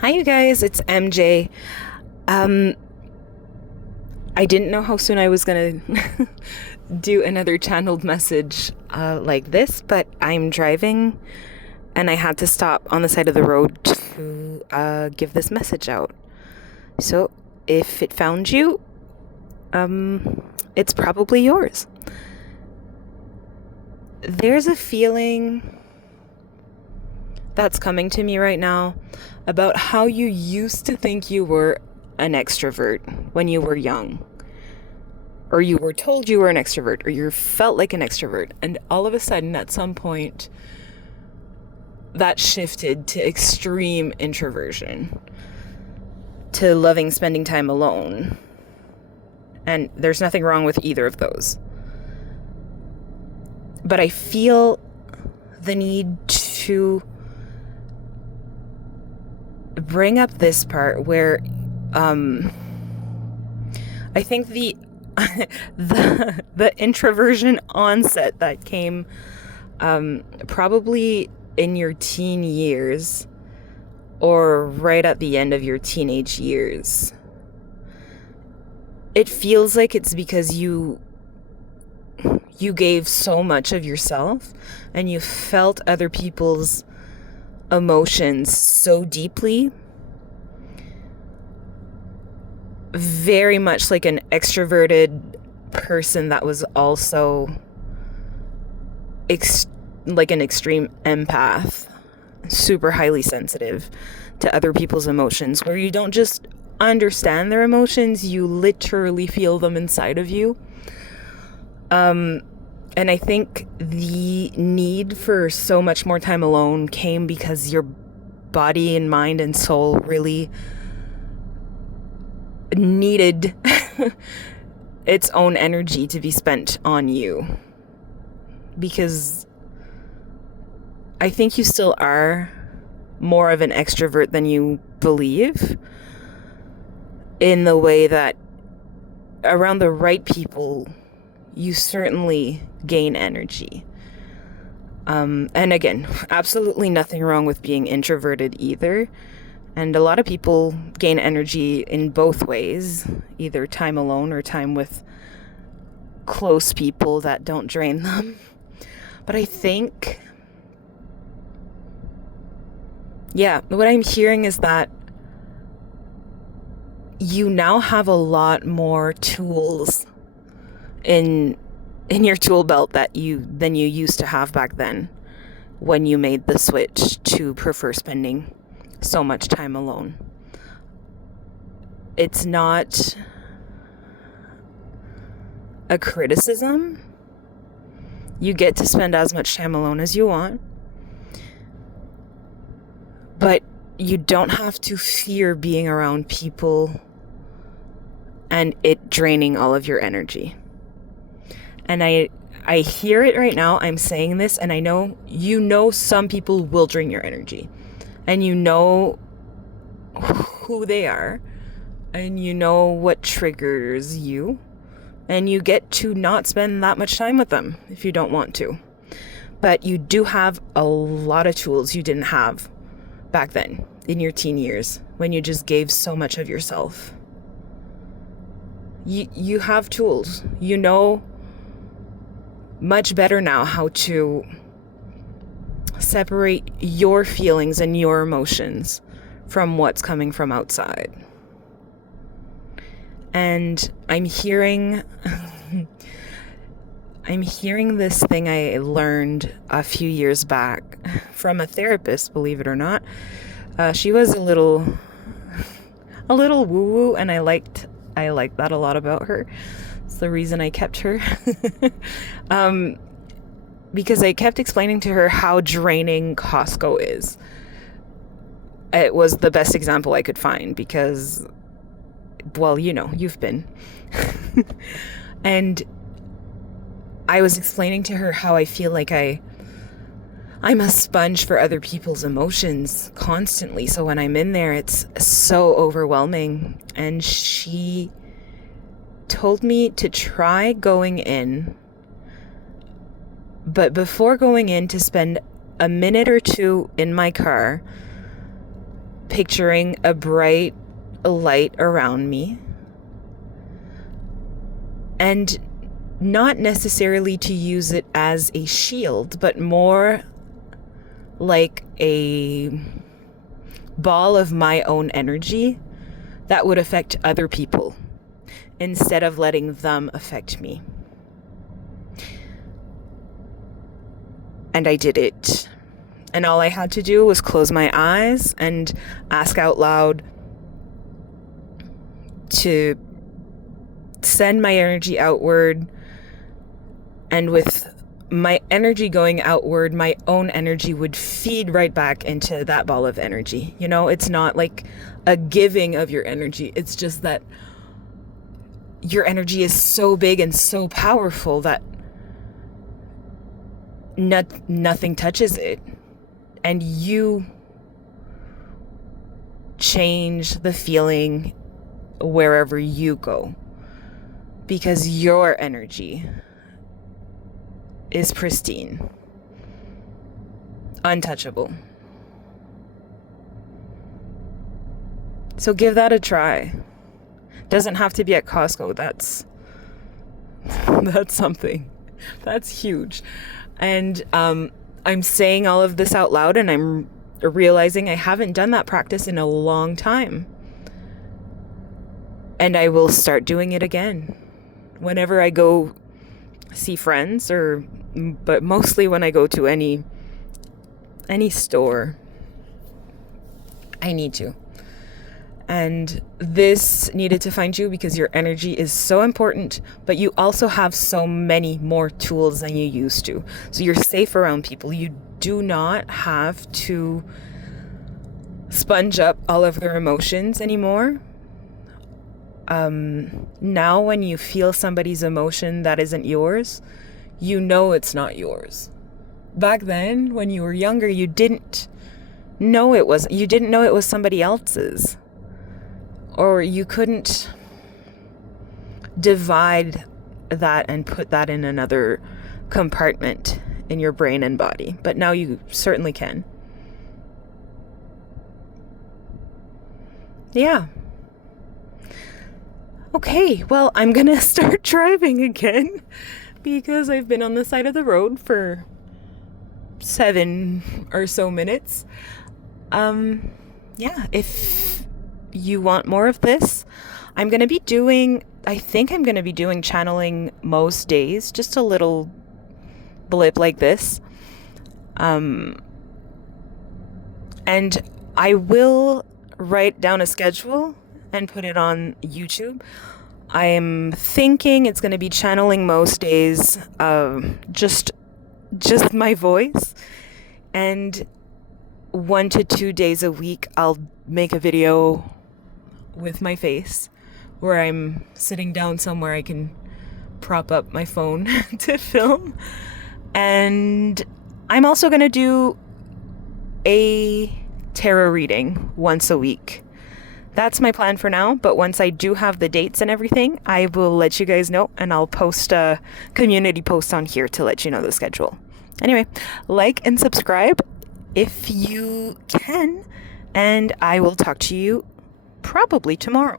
Hi, you guys. It's MJ. Um, I didn't know how soon I was gonna do another channeled message like this, but I'm driving and I had to stop on the side of the road to give this message out. So if it found you, it's probably yours. There's a feeling that's coming to me right now about how you used to think you were an extrovert when you were young, or you were told you were an extrovert, or you felt like an extrovert, and all of a sudden at some point that shifted to extreme introversion, to loving spending time alone. And there's nothing wrong with either of those, but I feel the need to bring up this part where I think the introversion onset that came probably in your teen years or right at the end of your teenage years. It feels like it's because you gave so much of yourself and you felt other people's emotions so deeply, very much like an extroverted person that was also like an extreme empath, super highly sensitive to other people's emotions, where you don't just understand their emotions, you literally feel them inside of you. And I think the need for so much more time alone came because your body and mind and soul really needed its own energy to be spent on you. Because I think you still are more of an extrovert than you believe, in the way that around the right people, you certainly gain energy. And again, absolutely nothing wrong with being introverted either. And a lot of people gain energy in both ways, either time alone or time with close people that don't drain them. But I think, what I'm hearing is that you now have a lot more tools in your tool belt than you used to have back then, when you made the switch to prefer spending so much time alone. It's not a criticism. You get to spend as much time alone as you want, but you don't have to fear being around people and it draining all of your energy. And I hear it right now. I'm saying this, and I know some people will drain your energy, and you know who they are, and you know what triggers you, and you get to not spend that much time with them if you don't want to. But you do have a lot of tools you didn't have back then in your teen years, when you just gave so much of yourself. You have tools. You know much better now how to separate your feelings and your emotions from what's coming from outside. And I'm hearing this thing I learned a few years back from a therapist, believe it or not. She was a little woo-woo, and I liked that a lot about her. It's the reason I kept her. Because I kept explaining to her how draining Costco is. It was the best example I could find because, well, you've been. And I was explaining to her how I feel like I'm a sponge for other people's emotions constantly. So when I'm in there, it's so overwhelming. And she told me to try going in, but before going in, to spend a minute or two in my car picturing a bright light around me, and not necessarily to use it as a shield, but more like a ball of my own energy that would affect other people instead of letting them affect me. And I did it. And all I had to do was close my eyes and ask out loud to send my energy outward. And with my energy going outward, my own energy would feed right back into that ball of energy. You know, it's not like a giving of your energy. It's just that your energy is so big and so powerful that nothing touches it. And you change the feeling wherever you go, because your energy is pristine, untouchable. So give that a try. Doesn't have to be at Costco. That's something. That's huge. And I'm saying all of this out loud, and I'm realizing I haven't done that practice in a long time. And I will start doing it again whenever I go see friends, but mostly when I go to any store. I need to. And this needed to find you because your energy is so important, but you also have so many more tools than you used to. So you're safe around people. You do not have to sponge up all of their emotions anymore. Now when you feel somebody's emotion that isn't yours, you know it's not yours. Back then, when you were younger, you didn't know it was somebody else's. Or you couldn't divide that and put that in another compartment in your brain and body. But now you certainly can. Yeah. Okay, well, I'm gonna start driving again because I've been on the side of the road for 7 or so minutes. Yeah, if you want more of this, I think I'm going to be doing channeling most days, just a little blip like this. And I will write down a schedule and put it on YouTube. I am thinking it's going to be channeling most days, just my voice, and 1 to 2 days a week I'll make a video with my face where I'm sitting down somewhere I can prop up my phone to film. And I'm also going to do a tarot reading once a week. That's my plan for now, but once I do have the dates and everything, I will let you guys know, and I'll post a community post on here to let you know the schedule. Anyway, like and subscribe if you can, and I will talk to you probably tomorrow.